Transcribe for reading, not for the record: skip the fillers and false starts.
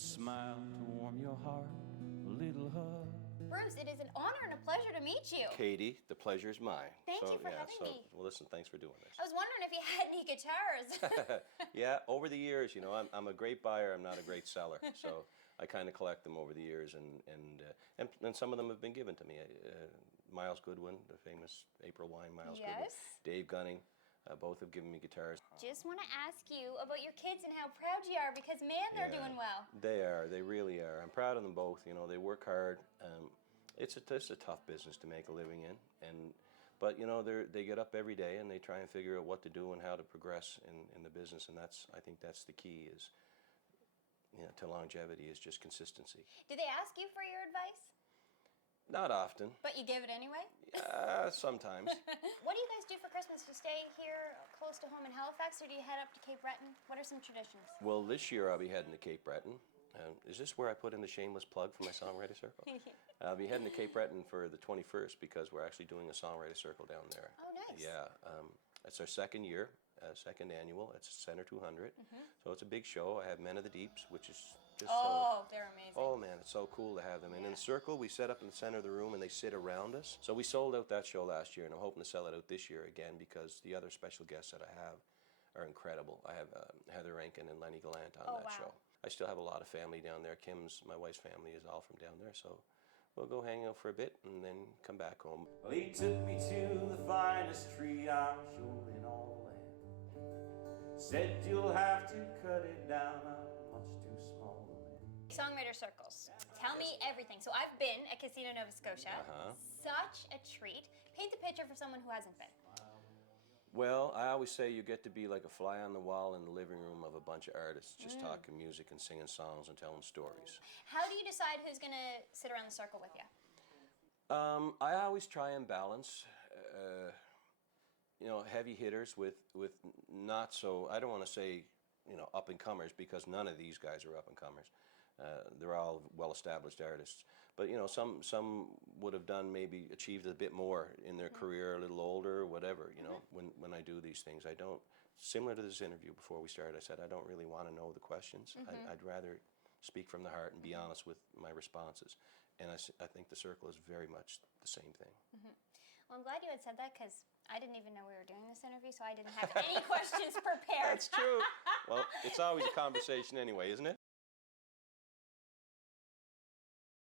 smile to warm your heart, a little hug. Bruce, it is an honor and a pleasure to meet you. Katie, the pleasure's mine. Thank you for having me. Well, listen, thanks for doing this. I was wondering if you had any guitars. Yeah, over the years, you know, I'm a great buyer, I'm not a great seller. So I kind of collect them over the years, and some of them have been given to me. Miles Goodwin, the famous April Wine Miles Goodwin. Dave Gunning, both have given me guitars. Just want to ask you about your kids and how proud you are, because man, they're doing well. They are, they really are. I'm proud of them both. You know, they work hard. It's a tough business to make a living in, but you know, they get up every day and they try and figure out what to do and how to progress in the business, and I think that's the key, is, you know, to longevity, is just consistency. Do they ask you for your advice? Not often. But you give it anyway? Sometimes. What do you guys do for Christmas? Do you stay here close to home in Halifax, or do you head up to Cape Breton? What are some traditions? Well, this year I'll be heading to Cape Breton. Is this where I put in the shameless plug for my songwriter circle? I'll be heading to Cape Breton for the 21st because we're actually doing a songwriter circle down there. Oh, nice. Yeah. It's our second year, second annual. It's Center 200. So it's a big show. I have Men of the Deeps, which is just they're amazing. Oh, man, it's so cool to have them. And in the circle, we set up in the center of the room and they sit around us. So we sold out that show last year, and I'm hoping to sell it out this year again because the other special guests that I have are incredible. I have Heather Rankin and Lenny Gallant on that show. I still have a lot of family down there. My wife's family is all from down there, so we'll go hang out for a bit and then come back home. Well, he took me to the finest tree I'm sure in all the land. Said you'll have to cut it down, I'm much too small a man. Songwriter circles. Tell me everything. So I've been at Casino Nova Scotia. Such a treat. Paint the picture for someone who hasn't been. Well, I always say you get to be like a fly on the wall in the living room of a bunch of artists, just talking music and singing songs and telling stories. How do you decide who's going to sit around the circle with you? I always try and balance, you know, heavy hitters with not so, I don't want to say, you know, up-and-comers, because none of these guys are up-and-comers. They're all well-established artists. But, you know, some would have maybe achieved a bit more in their career, a little older, or whatever, you know. When I do these things, I don't, similar to this interview before we started, I said I don't really want to know the questions. I'd rather speak from the heart and be honest with my responses. And I think the circle is very much the same thing. Well, I'm glad you had said that, because I didn't even know we were doing this interview, so I didn't have any questions prepared. That's true. Well, it's always a conversation anyway, isn't it?